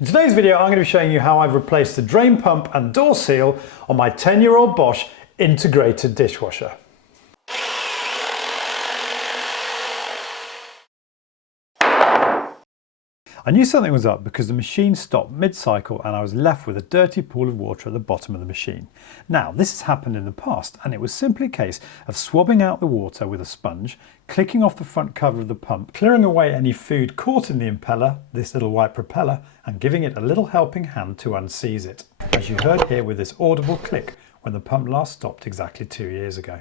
In today's video, I'm going to be showing you how I've replaced the drain pump and door seal on my 10-year-old Bosch integrated dishwasher. I knew something was up because the machine stopped mid-cycle and I was left with a dirty pool of water at the bottom of the machine. Now, this has happened in the past and it was simply a case of swabbing out the water with a sponge, clicking off the front cover of the pump, clearing away any food caught in the impeller, this little white propeller, and giving it a little helping hand to unseize it, as you heard here with this audible click when the pump last stopped exactly 2 years ago.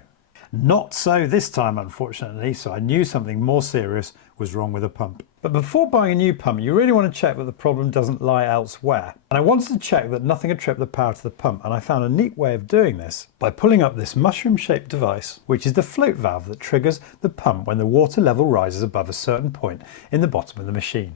Not so this time, unfortunately, so I knew something more serious was wrong with the pump. But before buying a new pump, you really want to check that the problem doesn't lie elsewhere. And I wanted to check that nothing had tripped the power to the pump, and I found a neat way of doing this by pulling up this mushroom-shaped device, which is the float valve that triggers the pump when the water level rises above a certain point in the bottom of the machine.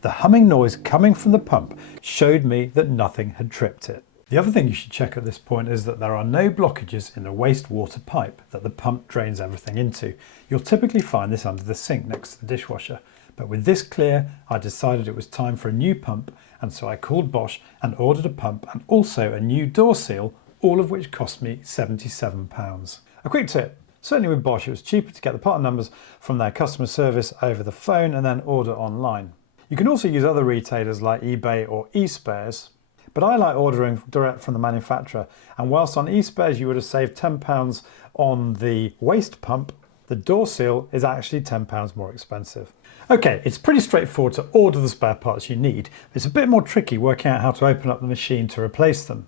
The humming noise coming from the pump showed me that nothing had tripped it. The other thing you should check at this point is that there are no blockages in the wastewater pipe that the pump drains everything into. You'll typically find this under the sink next to the dishwasher, but with this clear, I decided it was time for a new pump, and so I called Bosch and ordered a pump and also a new door seal, all of which cost me £77. A quick tip, certainly with Bosch it was cheaper to get the part numbers from their customer service over the phone and then order online. You can also use other retailers like eBay or eSpares, but I like ordering direct from the manufacturer, and whilst on eSpares you would have saved £10 on the waste pump, the door seal is actually £10 more expensive. Okay, it's pretty straightforward to order the spare parts you need, but it's a bit more tricky working out how to open up the machine to replace them.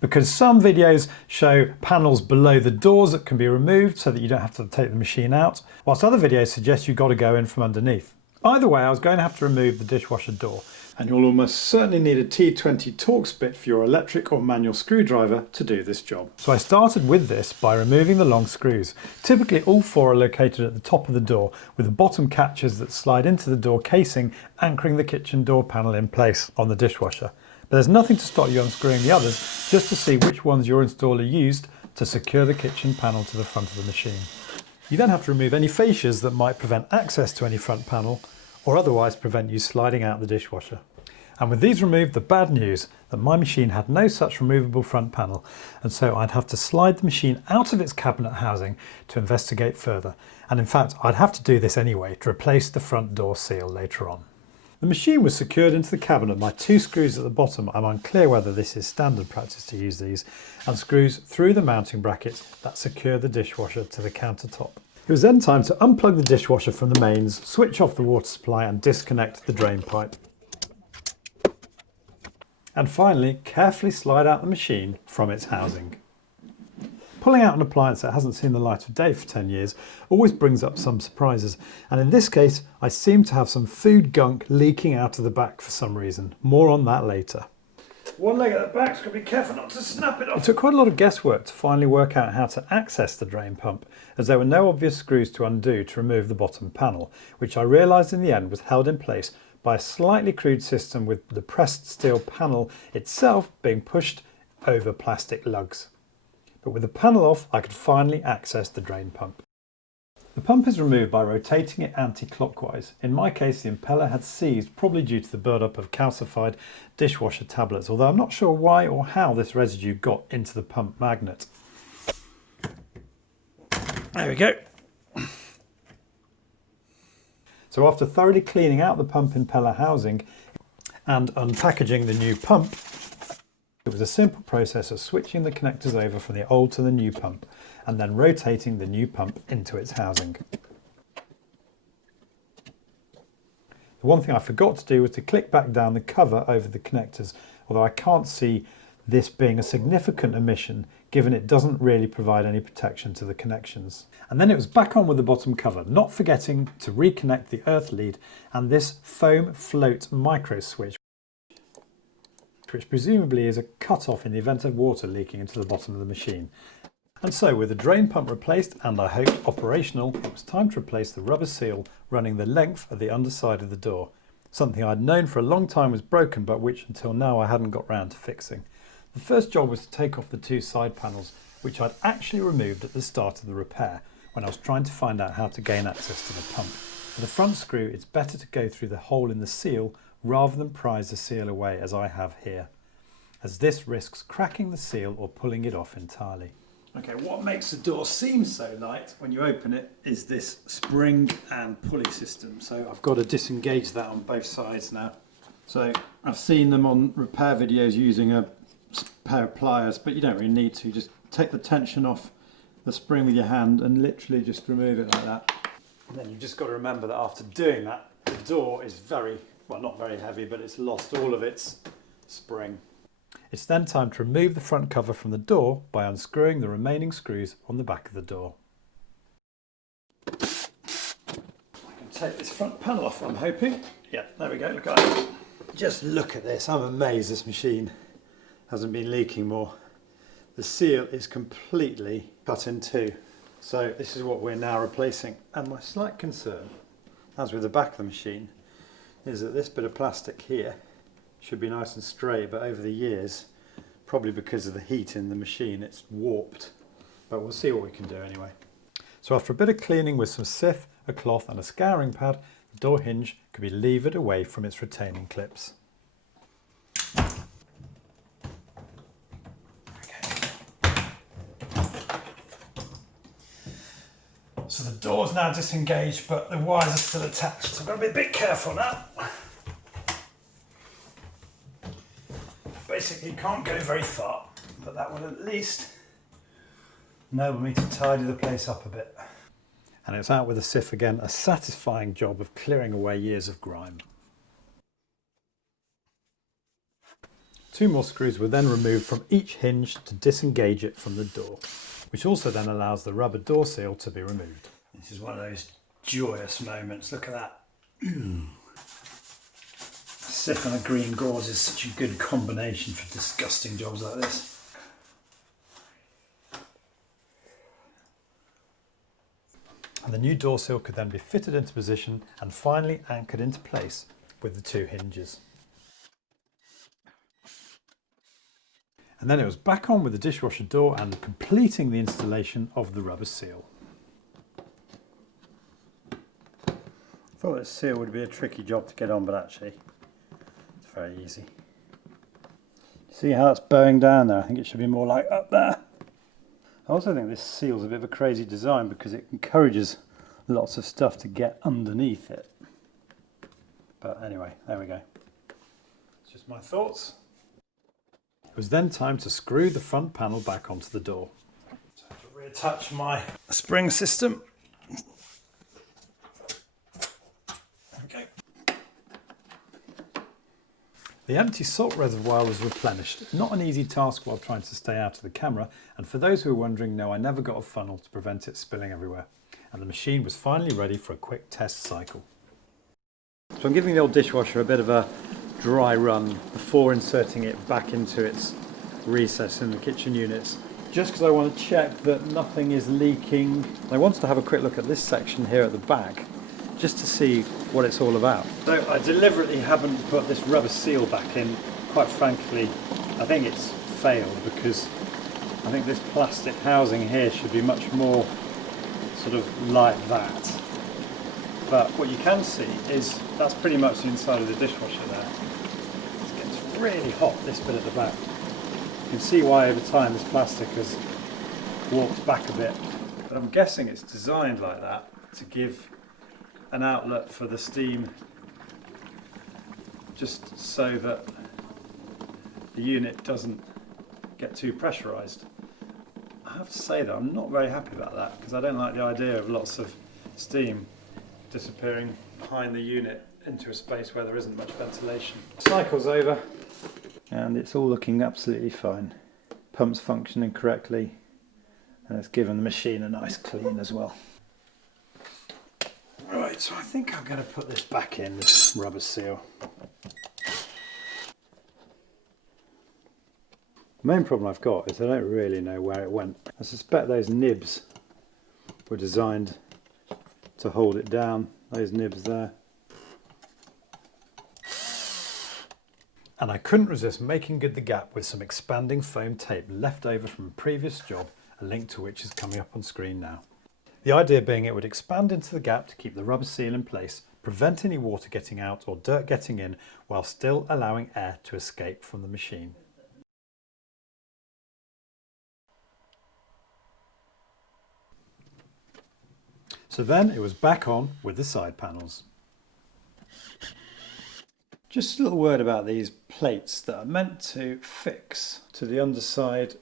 Because some videos show panels below the doors that can be removed so that you don't have to take the machine out, whilst other videos suggest you've got to go in from underneath. Either way, I was going to have to remove the dishwasher door, and you'll almost certainly need a T20 Torx bit for your electric or manual screwdriver to do this job. So I started with this by removing the long screws. Typically all four are located at the top of the door, with the bottom catches that slide into the door casing anchoring the kitchen door panel in place on the dishwasher. But there's nothing to stop you unscrewing the others, just to see which ones your installer used to secure the kitchen panel to the front of the machine. You then have to remove any fascias that might prevent access to any front panel or otherwise prevent you sliding out the dishwasher. And with these removed, the bad news that my machine had no such removable front panel, and so I'd have to slide the machine out of its cabinet housing to investigate further. And in fact, I'd have to do this anyway to replace the front door seal later on. The machine was secured into the cabinet by two screws at the bottom. I'm unclear whether this is standard practice to use these, and screws through the mounting brackets that secure the dishwasher to the countertop. It was then time to unplug the dishwasher from the mains, switch off the water supply and disconnect the drain pipe. And finally, carefully slide out the machine from its housing. Pulling out an appliance that hasn't seen the light of day for 10 years always brings up some surprises, and in this case I seem to have some food gunk leaking out of the back for some reason. More on that later. One leg at the back, so got to be careful not to snap it off. It took quite a lot of guesswork to finally work out how to access the drain pump, as there were no obvious screws to undo to remove the bottom panel, which I realised in the end was held in place by a slightly crude system with the pressed steel panel itself being pushed over plastic lugs. But with the panel off, I could finally access the drain pump. The pump is removed by rotating it anti-clockwise. In my case, the impeller had seized, probably due to the build-up of calcified dishwasher tablets, although I'm not sure why or how this residue got into the pump magnet. There we go. So after thoroughly cleaning out the pump impeller housing and unpackaging the new pump, it was a simple process of switching the connectors over from the old to the new pump and then rotating the new pump into its housing. The one thing I forgot to do was to click back down the cover over the connectors, although I can't see this being a significant omission given it doesn't really provide any protection to the connections. And then it was back on with the bottom cover, not forgetting to reconnect the earth lead and this foam float micro switch, which presumably is a cut-off in the event of water leaking into the bottom of the machine. And so with the drain pump replaced and I hope operational, it was time to replace the rubber seal running the length of the underside of the door. Something I'd known for a long time was broken, but which until now I hadn't got round to fixing. The first job was to take off the two side panels, which I'd actually removed at the start of the repair when I was trying to find out how to gain access to the pump. For the front screw, it's better to go through the hole in the seal rather than prise the seal away as I have here, as this risks cracking the seal or pulling it off entirely. Okay, what makes the door seem so light when you open it is this spring and pulley system. So I've got to disengage that on both sides now. So I've seen them on repair videos using a pair of pliers, but you don't really need to. Just take the tension off the spring with your hand and literally just remove it like that. And then you've just got to remember that after doing that, the door is well, not very heavy, but it's lost all of its spring. It's then time to remove the front cover from the door by unscrewing the remaining screws on the back of the door. I can take this front panel off, I'm hoping. Yeah, there we go, look at that. Just look at this, I'm amazed this machine hasn't been leaking more. The seal is completely cut in two. So this is what we're now replacing. And my slight concern, as with the back of the machine, is that this bit of plastic here should be nice and straight, but over the years, probably because of the heat in the machine, it's warped. But we'll see what we can do anyway. So after a bit of cleaning with some sif, a cloth and a scouring pad, the door hinge can be levered away from its retaining clips. So the door's now disengaged, but the wires are still attached. So I've got to be a bit careful now. Basically can't go very far, but that will at least enable me to tidy the place up a bit. And it's out with a sif again, a satisfying job of clearing away years of grime. 2 more screws were then removed from each hinge to disengage it from the door, which also then allows the rubber door seal to be removed. This is one of those joyous moments, look at that. Sif and a green gauze is such a good combination for disgusting jobs like this. And the new door seal could then be fitted into position and finally anchored into place with the 2 hinges. And then it was back on with the dishwasher door and completing the installation of the rubber seal. I thought this seal would be a tricky job to get on, but actually it's very easy. See how that's bowing down there? I think it should be more like up there. I also think this seal's a bit of a crazy design because it encourages lots of stuff to get underneath it. But anyway, there we go. It's just my thoughts. It was then time to screw the front panel back onto the door. So I have to reattach my spring system. There we go. The empty salt reservoir was replenished. Not an easy task while trying to stay out of the camera, and for those who are wondering, no, I never got a funnel to prevent it spilling everywhere. And the machine was finally ready for a quick test cycle. So I'm giving the old dishwasher a bit of a dry run before inserting it back into its recess in the kitchen units, just because I want to check that nothing is leaking. I wanted to have a quick look at this section here at the back just to see what it's all about. So I deliberately haven't put this rubber seal back in. Quite frankly, I think it's failed because I think this plastic housing here should be much more sort of like that. But what you can see is that's pretty much the inside of the dishwasher there. It's really hot, this bit at the back. You can see why over time this plastic has warped back a bit. But I'm guessing it's designed like that to give an outlet for the steam, just so that the unit doesn't get too pressurised. I have to say that I'm not very happy about that because I don't like the idea of lots of steam disappearing behind the unit into a space where there isn't much ventilation. Cycle's over and it's all looking absolutely fine. Pump's functioning correctly and it's given the machine a nice clean as well. Right, so I think I'm going to put this back in, this rubber seal. The main problem I've got is I don't really know where it went. I suspect those nibs were designed to hold it down, those nibs there. And I couldn't resist making good the gap with some expanding foam tape left over from a previous job, a link to which is coming up on screen now. The idea being it would expand into the gap to keep the rubber seal in place, prevent any water getting out or dirt getting in while still allowing air to escape from the machine. So then it was back on with the side panels. Just a little word about these plates that are meant to fix to the underside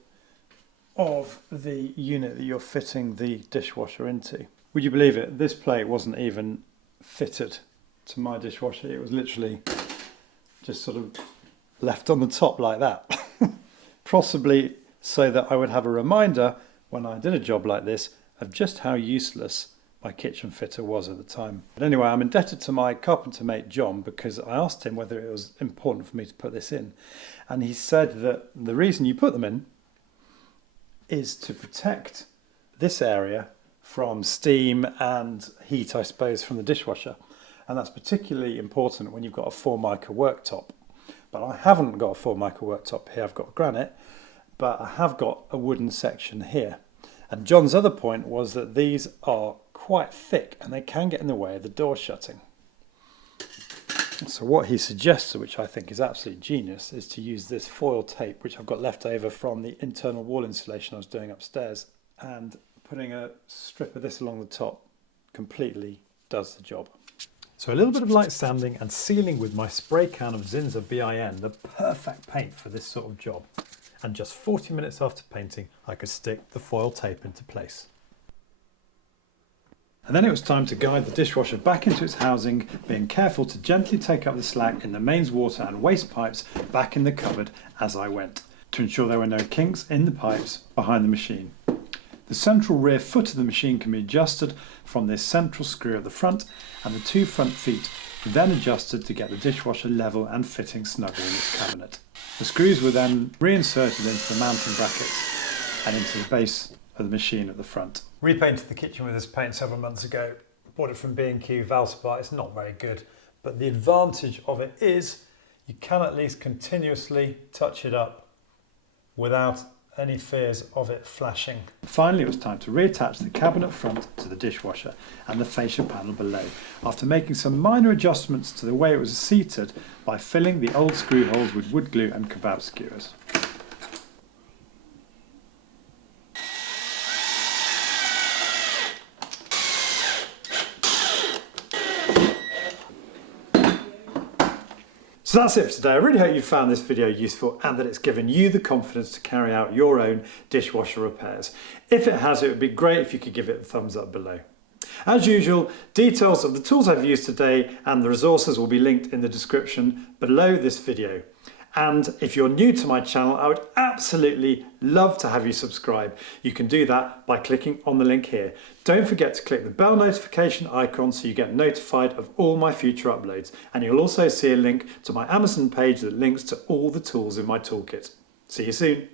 of the unit that you're fitting the dishwasher into. Would you believe it? This plate wasn't even fitted to my dishwasher. It was literally just sort of left on the top like that. Possibly so that I would have a reminder when I did a job like this of just how useless my kitchen fitter was at the time. But anyway, I'm indebted to my carpenter mate John because I asked him whether it was important for me to put this in. And he said that the reason you put them in is to protect this area from steam and heat, I suppose, from the dishwasher. And that's particularly important when you've got a Formica worktop. But I haven't got a Formica worktop here, I've got granite, but I have got a wooden section here. And John's other point was that these are quite thick and they can get in the way of the door shutting. So what he suggested, which I think is absolutely genius, is to use this foil tape, which I've got left over from the internal wall insulation I was doing upstairs, and putting a strip of this along the top completely does the job. So a little bit of light sanding and sealing with my spray can of Zinsser BIN, the perfect paint for this sort of job. And just 40 minutes after painting, I could stick the foil tape into place. And then it was time to guide the dishwasher back into its housing, being careful to gently take up the slack in the mains water and waste pipes back in the cupboard as I went, to ensure there were no kinks in the pipes behind the machine. The central rear foot of the machine can be adjusted from this central screw at the front, and the two front feet were then adjusted to get the dishwasher level and fitting snugly in its cabinet. The screws were then reinserted into the mounting brackets and into the base of the machine at the front. Repainted the kitchen with this paint several months ago. Bought it from B&Q Valspar. It's not very good, but the advantage of it is you can at least continuously touch it up without any fears of it flashing. Finally, it was time to reattach the cabinet front to the dishwasher and the fascia panel below, after making some minor adjustments to the way it was seated by filling the old screw holes with wood glue and kebab skewers. So that's it for today. I really hope you found this video useful and that it's given you the confidence to carry out your own dishwasher repairs. If it has, it would be great if you could give it a thumbs up below. As usual, details of the tools I've used today and the resources will be linked in the description below this video. And if you're new to my channel, I would absolutely love to have you subscribe. You can do that by clicking on the link here. Don't forget to click the bell notification icon so you get notified of all my future uploads. And you'll also see a link to my Amazon page that links to all the tools in my toolkit. See you soon.